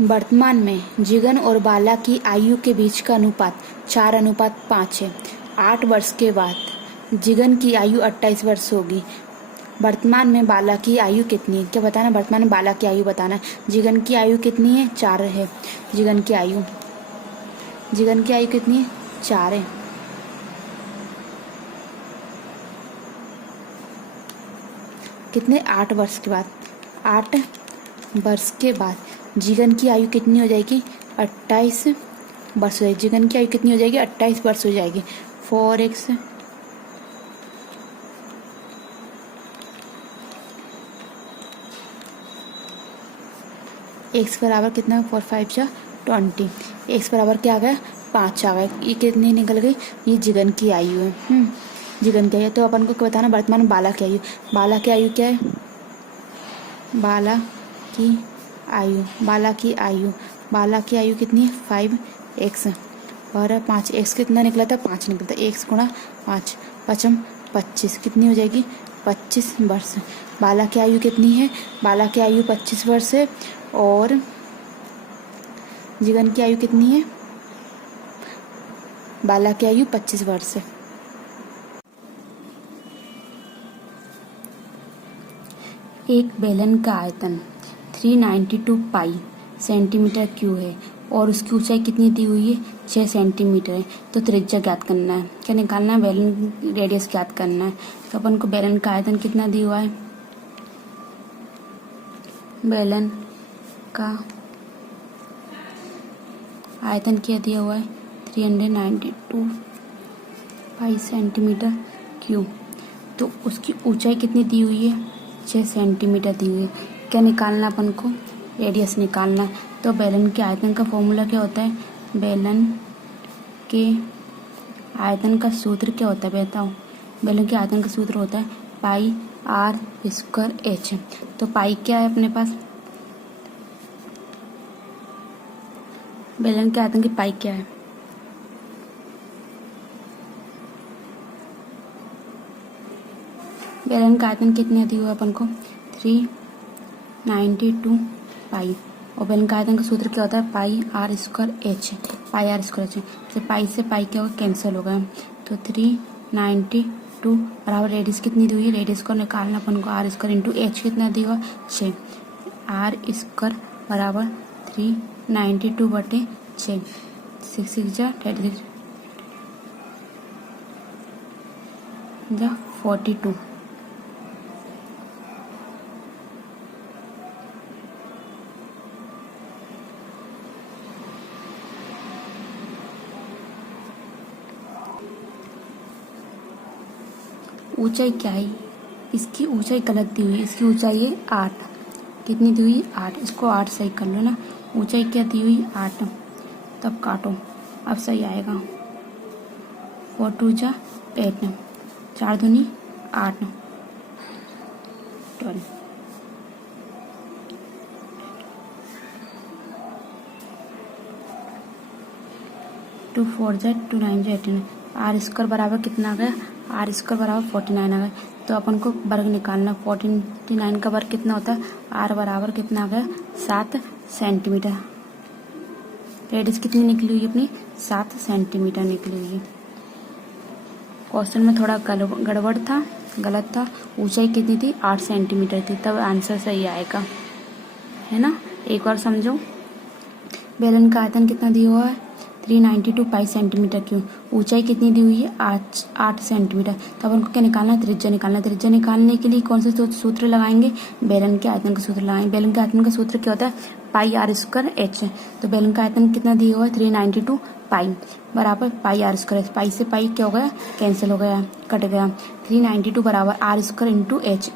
वर्तमान में जिगन और बाला की आयु के बीच का अनुपात 4:5 है। 8 वर्ष के बाद जिगन की आयु 28 वर्ष होगी। वर्तमान में बाला की आयु कितनी है? क्या बताना? वर्तमान में बाला की आयु बताना है। जिगन की आयु कितनी है? 4 है। जिगन की आयु कितनी है? 4 है। कितने? 8 वर्ष के बाद। 8 वर्ष के बाद जिगन की आयु कितनी हो जाएगी? 28 वर्ष हो जाएगी। जिगन की आयु कितनी हो जाएगी? 28 वर्ष हो जाएगी। 4x x बराबर कितना? 4 5 जा 20। x बराबर क्या आ गया? 5 आ गया। ये कितनी निकल गई? ये जिगन की आयु है। जिगन की आयु। तो अपन को क्या बताना? वर्तमान में बाला की आयु। बाला की आयु क्या है? बाला की आयु कितनी है? 5x और 5x कितना निकला था? 5 निकला था। x गुणा 5 5 25 कितनी हो जाएगी? 25 वर्ष। बाला की आयु कितनी है? बाला की आयु 25 वर्ष है और जिगन की आयु कितनी है? बाला की आयु 25 वर्ष है। एक बेलन का आयतन 392 पाई सेंटीमीटर क्यूब है और उसकी ऊंचाई कितनी दी हुई है? 6 सेंटीमीटर है। तो त्रिज्या ज्ञात करना है। क्या निकालना है? बेलन रेडियस ज्ञात करना है। तो अपन को बेलन का आयतन कितना दिया हुआ है? बेलन का आयतन क्या दिया हुआ है? 392 पाई सेंटीमीटर क्यूब। तो उसकी ऊंचाई कितनी दी हुई है? 6 सेंटीमीटर दी हुई है। क्या निकालना अपन को? रेडियस निकालना। तो बेलन के आयतन का फॉर्मूला क्या होता है? बेलन के आयतन का सूत्र क्या होता है? बताओ। बेलन के आयतन का सूत्र होता है पाई आर स्क्वायर एच। तो पाई क्या है अपने पास? बेलन के आयतन की पाई क्या है? बेलन का आयतन कितने दी हुआ अपन को? 392 पाई। और बेलन का आयतन का सूत्र क्या होता है? Pi R square H. Pi R square H. तो पाई से पाई क्या होगा? कैंसिल होगा। तो 392 बराबर रेडियस कितनी दी हुई है? रेडियस को निकालना अपन को। आर स्क्वायर इंटू एच कितना दी हुआ? 6। आर स्क्वायर बराबर 392 बटे 6। 6 6 जा 36 जा 42। ऊंचाई क्या है? इसकी ऊंचाई गलत दी हुई है। इसकी ऊंचाई है 8। कितनी दी हुई? 8। इसको 8 सही कर लो ना। ऊंचाई क्या दी हुई? 8। तब काटो, अब सही आएगा। 4 2 जा 8, 4 दूनी 8, 12। 2 4 जा 2 9 जा 18। आर स्क्वायर बराबर कितना आ गया? आर स्क्वायर बराबर 49 आ गया। तो अपन को वर्ग निकालना। 49 का वर्ग कितना होता है? आर बराबर कितना आ गया? 7 सेंटीमीटर। रेडियस कितनी निकली हुई है अपनी? 7 सेंटीमीटर निकली हुई है। क्वेश्चन में थोड़ा गड़बड़ था, गलत था। ऊंचाई कितनी थी? 8 सेंटीमीटर थी। तब आंसर सही आएगा, है ना। एक बार समझो। बेलन का आयतन कितना दिया हुआ है? 392 पाई सेंटीमीटर क्यूब। ऊंचाई कितनी दी हुई है? 8 सेंटीमीटर। तो अपन को क्या निकालना है? त्रिज्या निकालना है। त्रिज्या निकालने के लिए कौन से सूत्र लगाएंगे? बेलन के आयतन का सूत्र लगाएंगे। बेलन के आयतन का सूत्र क्या होता है? Pi R square H. तो बेलन का आयतन कितना दिया हुआ है? 392 पाई बराबर पाई आर स्क्वायर। पाई से पाई क्या हो गया? कैंसिल हो गया, कट गया। 392 बराबर आर स्क्वायर इंटू एच।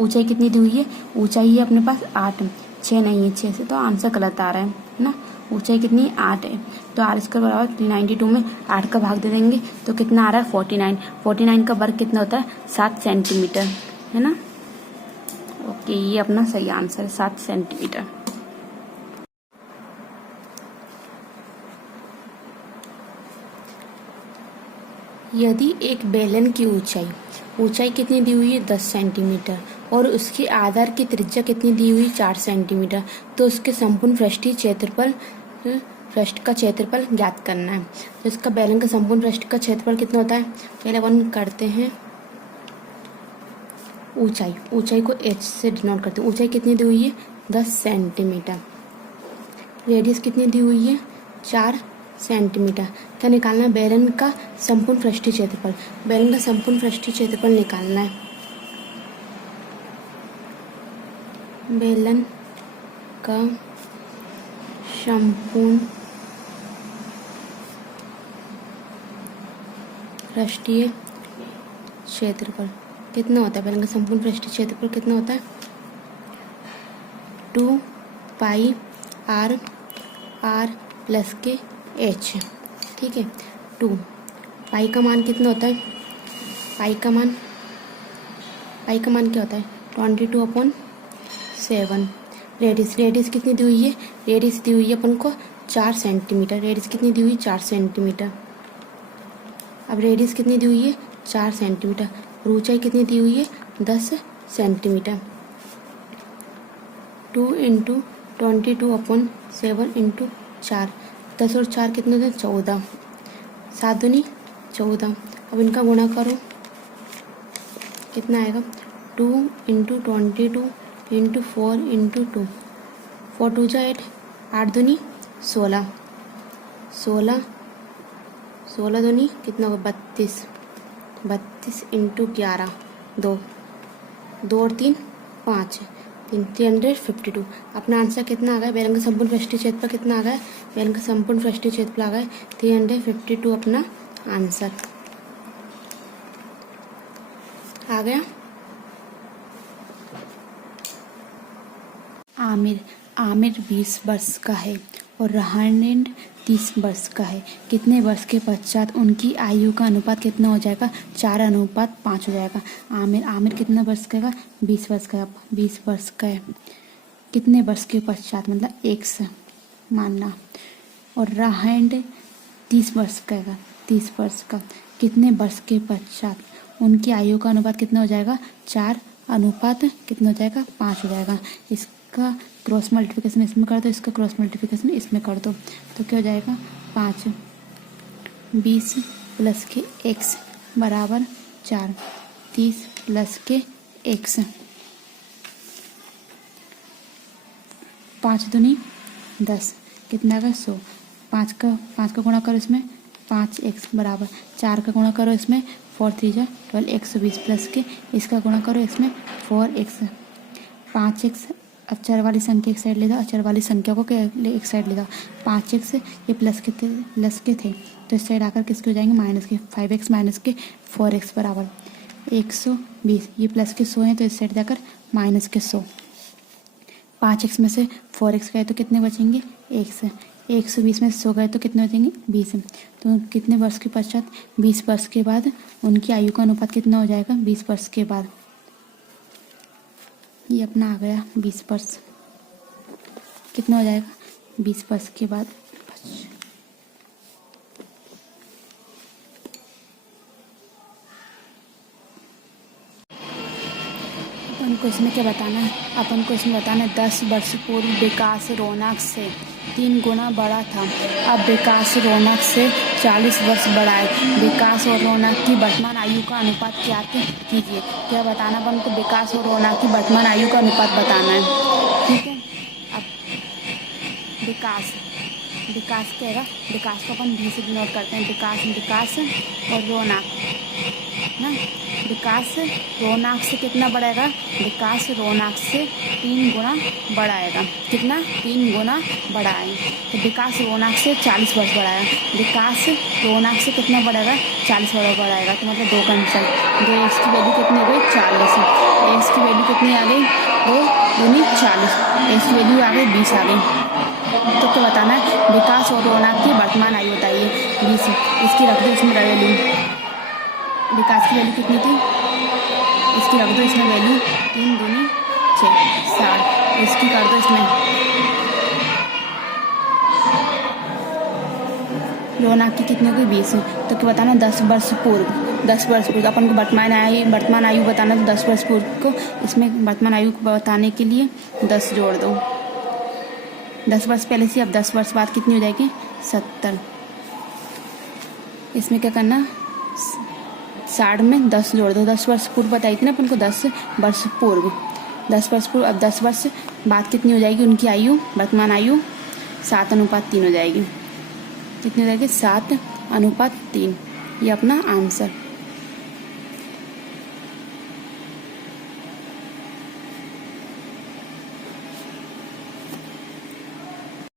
ऊंचाई कितनी दी हुई है? ऊंचाई है अपने पास 8, 6 नहीं है। 6 से तो आंसर गलत आ रहा है ना। ऊंचाई कितनी? 8 है। तो आर स्क्वायर बराबर 392 में 8 का भाग दे देंगे तो कितना आ रहा है? 49। 49 का वर्ग कितना होता है? 7 सेंटीमीटर, है ना। ओके, ये अपना सही आंसर है, 7 सेंटीमीटर। यदि एक बेलन की ऊंचाई कितनी दी हुई है? 10 सेंटीमीटर और उसकी आधार की त्रिज्या कितनी दी हुई 4 सेंटीमीटर, तो उसके संपूर्ण पृष्ठीय क्षेत्रफल पृष्ठ का क्षेत्रफल ज्ञात करना है। तो इसका बेलन का संपूर्ण पृष्ठ का क्षेत्रफल कितना होता है, पहले अपन करते हैं ऊंचाई को h से डिनोट करते हैं। ऊंचाई कितनी दी हुई है 10 सेंटीमीटर। रेडियस कितनी दी हुई है 4 सेंटीमीटर। तो निकालना है बेलन का संपूर्ण पृष्ठीय क्षेत्रफल। बेलन का संपूर्ण पृष्ठीय क्षेत्रफल निकालना है। बेलन का संपूर्ण पृष्ठीय क्षेत्रफल कितना होता है, बेलन का संपूर्ण पृष्ठीय क्षेत्रफल कितना होता है 2 पाई आर प्लस के एच। ठीक है, 2 पाई का मान कितना होता है, पाई का मान क्या होता है 22/7। रेडियस कितनी दी हुई है, रेडियस दी हुई है अपन को 4 सेंटीमीटर। रेडियस कितनी दी हुई 4 सेंटीमीटर। अब रेडियस कितनी दी हुई है 4 सेंटीमीटर और ऊंचाई कितनी दी हुई है 10 सेंटीमीटर। 2 × 22/7 × 4, 10 और 4 कितने होते हैं 14, 7 दूनी 14। अब इनका गुणा करो कितना आएगा 2 × 22 × 4 × 2, 4 2 जा 8, 8 दूनी 16, 16 दूनी कितना होगा 32, 32 × 11, 2 और 3 5, 352। अपना आंसर कितना आ गया, बेलन का संपूर्ण पृष्ठीय क्षेत्रफल कितना आ गया, बेलन का संपूर्ण पृष्ठीय क्षेत्रफल आ गया 352 अपना आंसर आ गया। आमिर 20 वर्ष का है और रहानेंड 30 वर्ष का है। कितने वर्ष के पश्चात उनकी आयु का अनुपात कितना हो जाएगा 4:5 हो जाएगा। आमिर कितना वर्ष का है 20 वर्ष का है। 20 वर्ष का है, कितने वर्ष के पश्चात मतलब x मानना, और राहैंड 30 वर्ष का है 30 वर्ष का, कितने वर्ष के पश्चात उनकी आयु का अनुपात कितना हो जाएगा 4:5 कितना हो जाएगा 5 हो जाएगा। इसका क्रॉस मल्टीप्लिकेशन इसमें कर दो, इसका क्रॉस मल्टीप्लिकेशन इसमें कर दो, तो क्या हो जाएगा 5, 20 प्लस के x बराबर 4, 30 प्लस के x, 5 दूनी 10 कितना आएगा 100। 5 का गुणा करो इसमें 5x बराबर 4 का गुणा करो इसमें 4 3 जा 12, 120 प्लस के इसका गुणा करो इसमें 4x, 5x अचर वाली संख्या एक साइड ले जाओ, अचर वाली संख्या को एक साइड ले जाओ। 5x ये प्लस के थे तो इस साइड आकर किसके हो जाएंगे माइनस के, 5x माइनस के 4x बराबर 120। ये प्लस के 100 हैं तो इस साइड जाकर माइनस के 100। 5x में से 4x गए तो कितने बचेंगे x, 120 में से 100 गए तो कितने बचेंगे 20। तो कितने वर्ष के पश्चात 20 वर्ष के बाद उनकी आयु का अनुपात कितना हो जाएगा 20 वर्ष के बाद। ये अपना आ गया 20 वर्ष कितना हो जाएगा 20 वर्ष के बाद। अपन को इसमें क्या बताना है, अपन को इसमें बताना है 10 वर्ष पूर्व विकास रौनक से 3 गुना बड़ा था, अब विकास रौनक से 40 वर्ष बड़ा है। विकास और रौनक की वर्तमान आयु का अनुपात क्या कीजिए। क्या बताना अपन को, विकास और रौनक की वर्तमान आयु का अनुपात बताना है। ठीक है, अब विकास क्या है, विकास को अपन भी से डिनोट करते हैं, विकास और रौनक ना। विकास रौनक से कितना बढ़ाएगा, विकास रौनक से 3 गुना बढ़ाएगा। कितना 3 गुना बढ़ाएगा। तो विकास रौनक से 40 वर्ष बढ़ाएगा, विकास रौनक से कितना बढ़ाएगा 40 वर्ष बढ़ाएगा। तो मतलब 2 कैंसिल, 2x की वैल्यू कितनी हो गई 40, x की वैल्यू कितनी आ गई 2 दूनी 40, x की वैल्यू आ गई 20 आ गई। तो क्या बताना है, विकास और रौनक की वर्तमान आयु बताइए 20। इसकी रख दो इसमें वैल्यू, विकास की वैल्यू कितनी थी, इसकी रख दो इसमें वैल्यू 3 दूनी 6 60, इसकी कर दो इसमें रोहना की कितनी होगी 20। तो क्या बताना 10 वर्ष पूर्व। 10 वर्ष पूर्व अपन को वर्तमान आयु बताना, तो 10 वर्ष पूर्व को इसमें वर्तमान आयु को बताने के लिए 10 जोड़ दो। 10 वर्ष पहले से अब 10 वर्ष बाद कितनी हो जाएगी 70। इसमें क्या करना 60 में 10 जोड़ दो। 10 वर्ष पूर्व बताई थी ना अपन को, 10 वर्ष पूर्व। 10 वर्ष पूर्व अब 10 वर्ष बाद कितनी हो जाएगी उनकी आयु, वर्तमान आयु 7:3 हो जाएगी। कितनी हो जाएगी 7:3। ये अपना आंसर।